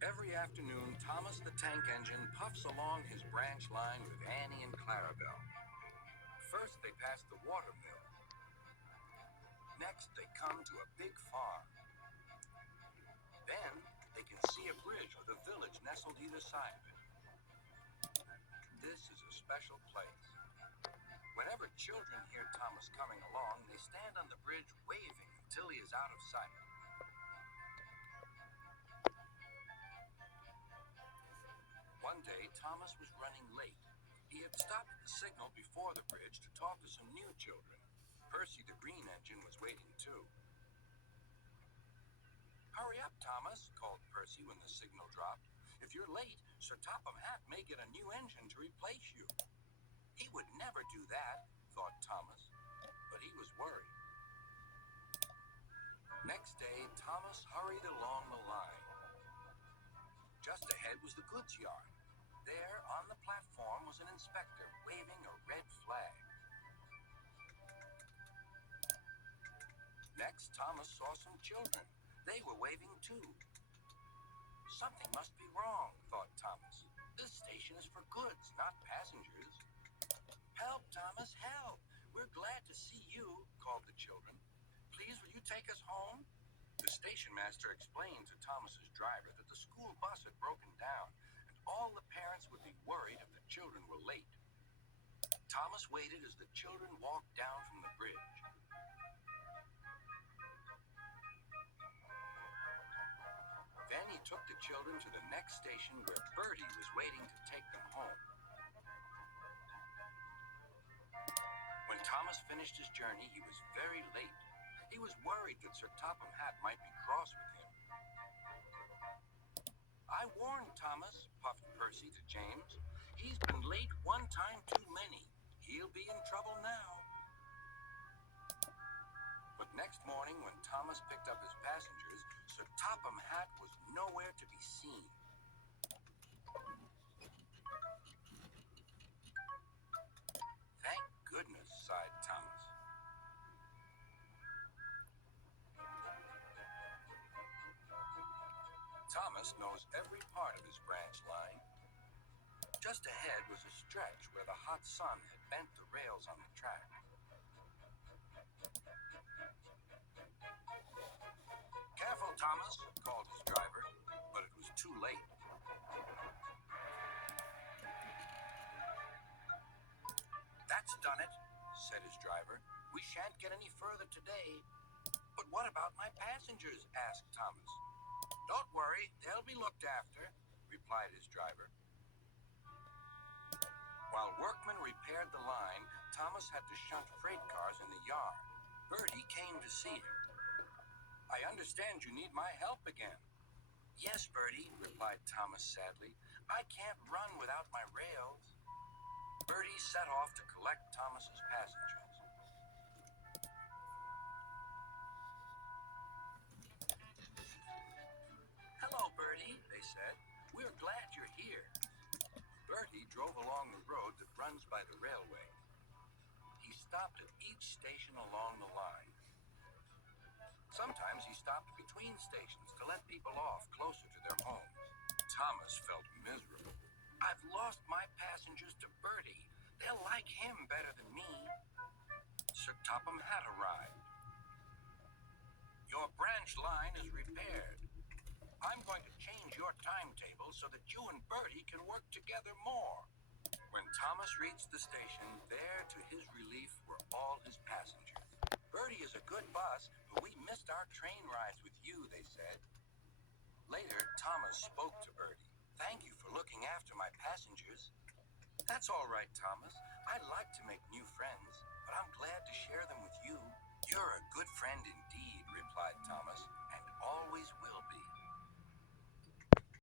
Every afternoon, Thomas the Tank Engine puffs along his branch line with Annie and Clarabelle. First, they pass the water mill. Next, they come to a big farm. Then, they can see a bridge with a village nestled either side of it. This is a special place. Whenever children hear Thomas coming along, they stand on the bridge waving until he is out of sight. One day, Thomas was running late. He had stopped at the signal before the bridge to talk to some new children. Percy the Green Engine was waiting too. "Hurry up, Thomas," called Percy when the signal dropped. "If you're late, Sir Topham Hatt may get a new engine to replace you." He would never do that, thought Thomas, but he was worried. Next day, Thomas hurried along the line. Just ahead was the goods yard. There, on the platform, was an inspector waving a red flag. Next, Thomas saw some children. They were waving too. Something must be wrong, thought Thomas. This station is for goods, not passengers. "Help, Thomas, help! We're glad to see you," called the children. "Please, will you take us home?" The station master explained to Thomas's driver that the school bus had broken down, and all the parents would be worried if the children were late. Thomas waited as the children walked down from the bridge. Then he took the children to the next station where Bertie was waiting to take them home. When Thomas finished his journey, he was very late. He was worried that Sir Topham Hatt might be cross with him. "I warned Thomas," puffed Percy to James. "He's been late one time too many. He'll be in trouble now." But next morning, when Thomas picked up his passengers, Sir Topham Hatt was nowhere to be seen. "Thank goodness," sighed Thomas. Thomas knows every part of his branch line. Just ahead was a stretch where the hot sun had bent the rails on the track. "Careful, Thomas," called his driver, but it was too late. "That's done it," said his driver. "We shan't get any further today." "But what about my passengers?" asked Thomas. "Don't worry, they'll be looked after," replied his driver. While workmen repaired the line, Thomas had to shunt freight cars in the yard. Bertie came to see him. "I understand you need my help again." "Yes, Bertie," replied Thomas sadly. "I can't run without my rails." Bertie set off to collect Thomas's passengers. "Hello, Bertie," they said. "We're glad you're here." Bertie drove along the road that runs by the railway. He stopped at each station along the line. Sometimes he stopped between stations to let people off closer to their homes. Thomas felt miserable. "I've lost my passengers to Bertie. They'll like him better than me." Sir Topham Hatt arrived. "Your branch line is repaired. I'm going to change your timetable so that you and Bertie can work together more." When Thomas reached the station, there to his relief were all his passengers. "Bertie is a good bus, but we missed our train rides with you," they said. Later, Thomas spoke to Bertie. "Thank you for looking after my passengers." "That's all right, Thomas. I like to make new friends.